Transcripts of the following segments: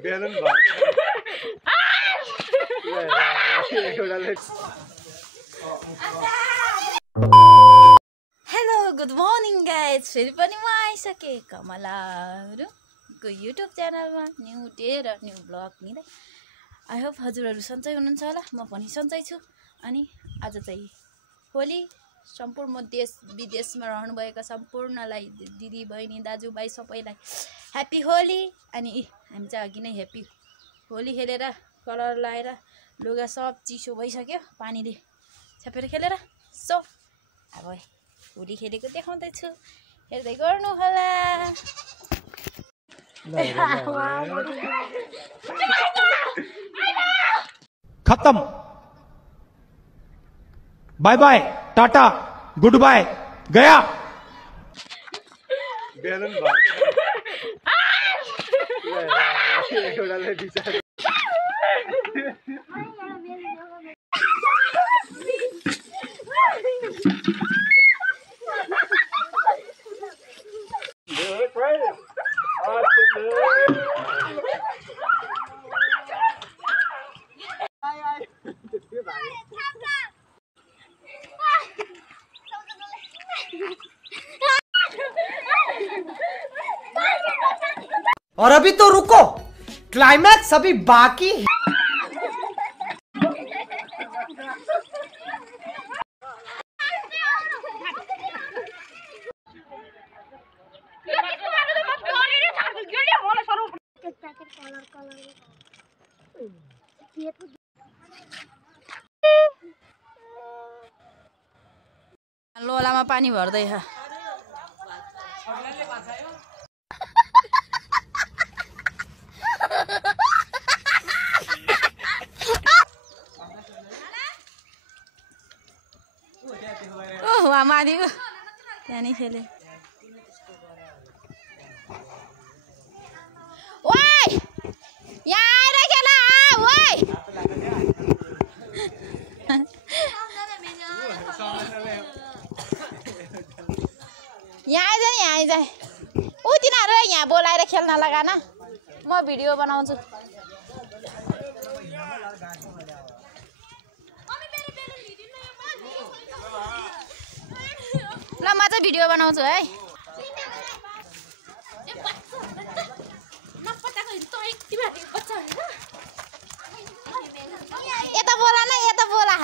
Balloon hello good morning guys, फेरि पनि म आइसकेँ कमलाहरूको युट्युब च्यानलमा न्यू डे र न्यू ब्लग लिँदै। आई होप हजुरहरू सन्चै हुनुहुन्छ होला, म पनि सन्चै छु। अनि आज चाहिँ होली सम्पूर्ण देश विदेशमा रहनुभएका सम्पूर्णलाई दिदी बहिनी दाजुभाइ सबैलाई ह्याप्पी होली। अनि हामी चाहिँ अघि नै ह्याप्पी होली खेलेर कलर लाएर लुगा सब चिसो भइसक्यो पानीले छापेर खेलेर। सो अब होली खेलेको देखाउँदैछु, हेर्दै गर्नु होला। खत्म, bye bye, tata, good bye, गया। बेलुन और अभी तो रुको, क्लाइमैक्स अभी बाकी है। लोलामा पानी भर्दै छ। वहाँ माथि त्यहाँ नि खेले। ओइ यहाँ आएर खेल ओइ। यहाँ आइज नि, यहाँ आइज। ऊ तिनीहरू यहाँ बोलाएर खेल्न लगा न, म भिडियो बनाउँछु। ल म चाहिँ भिडियो बनाउँछु है। यता बोला न, यता बोला।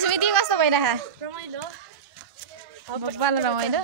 स्मृति कस्तो भइरहेछ? रमाइलो, रमाइलो।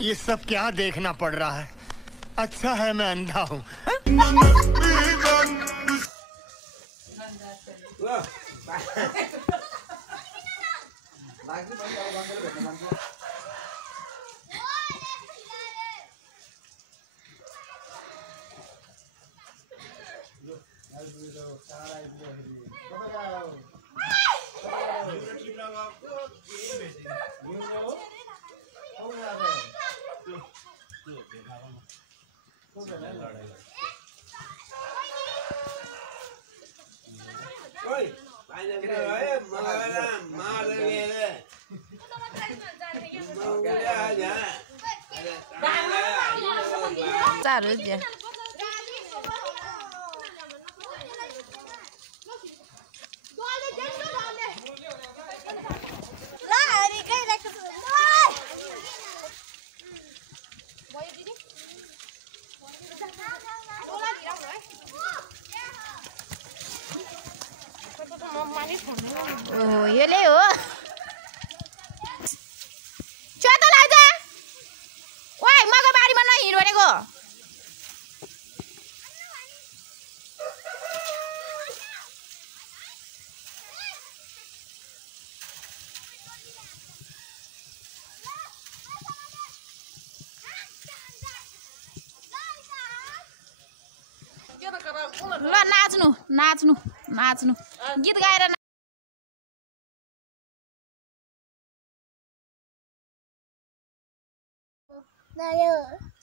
ये सब क्या देखना पड़ रहा है? अच्छा है मैं अंधा हूँ। साह्रो दियो यसले हो च्यातो लाग्छ ओइ मको बारीमा नहिँड भनेको ल नाच्नु नाच्नु नाच्नु गीत गाएर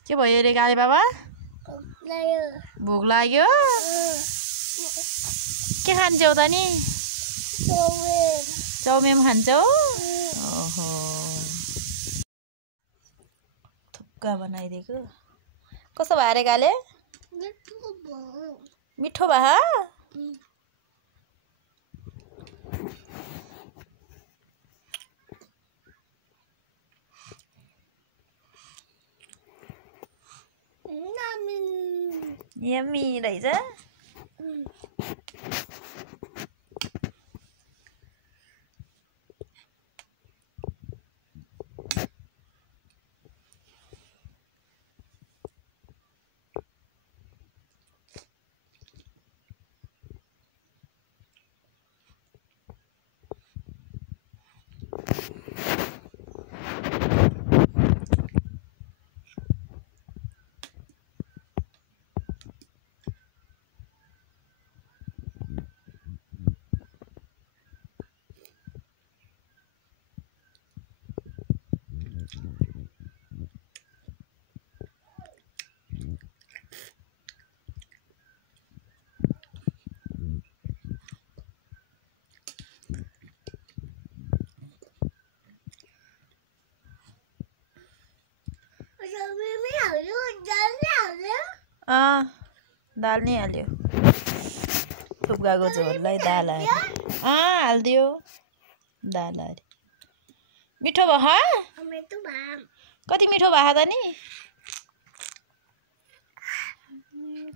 के भयो रे गाले बाबा भोक लाग्यो के खान्छौ त नि चाउमिन खान्छौ ओहो थुक्का बनाइदिएको कस्तो भयो रे गाले मिठो भयो यम्मी रहेछ दाल नै हाल्यो टुप्काको झोललाई दाल हाल्यो हालिदियो दाल हाल्यो मिठो भयो कति मिठो भयो त नि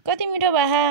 कति मिठो भयो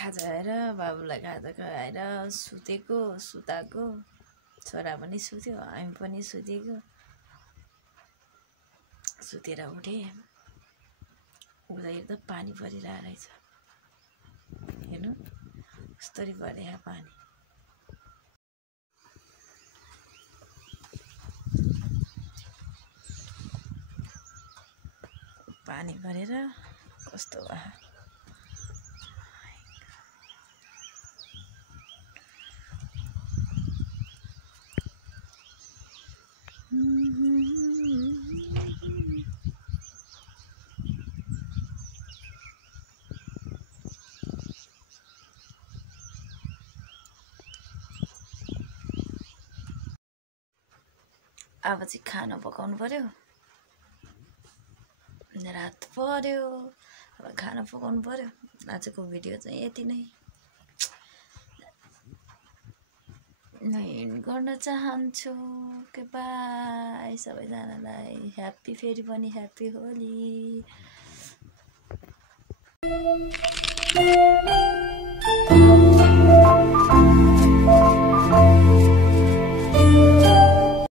खाजा आएर बाबुलाई खाजा खुवाएर सुताएको छोरा पनि सुत्यो हामी पनि सुतेको सुतेर उठे उठ्दाखेरि त पानी परिरहेको रहेछ हेर्नु कस्तरी पऱ्यो पानी पानी परेर कस्तो भयो अब चाहिँ खाना पकाउनु पर्यो रात पर्यो अब खाना पकाउनु पर्यो आजको भिडियो चाहिँ यति नै एन्ड गर्न चाहन्छु के बाई सबैजनालाई ह्याप्पी फेरि पनि ह्याप्पी होली